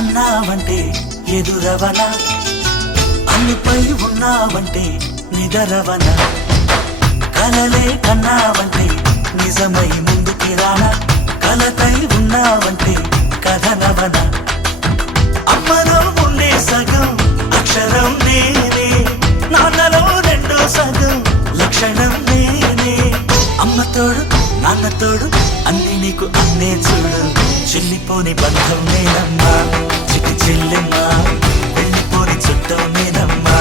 అన్నావంటే ఎదురవనా, అన్నిపై ఉన్నావంటే నిదరవనా, కలలే కన్నావంటే నిజమై ముందుకి రానా, కలతై ఉన్నావంటే కథనవనా. అమ్మలో ఉండే సగం అక్షరం నేనే, నాన్నలో రెండో సగం లక్షణం నేనే. అమ్మతోడు నాన్నతోడు అన్ని నీకు అన్నే చూడు, చెల్లిపోని బంధం నేనమ్మా, చిటి చెల్లెమ్మా, వెళ్ళిపోని చుట్టం నేనమ్మా.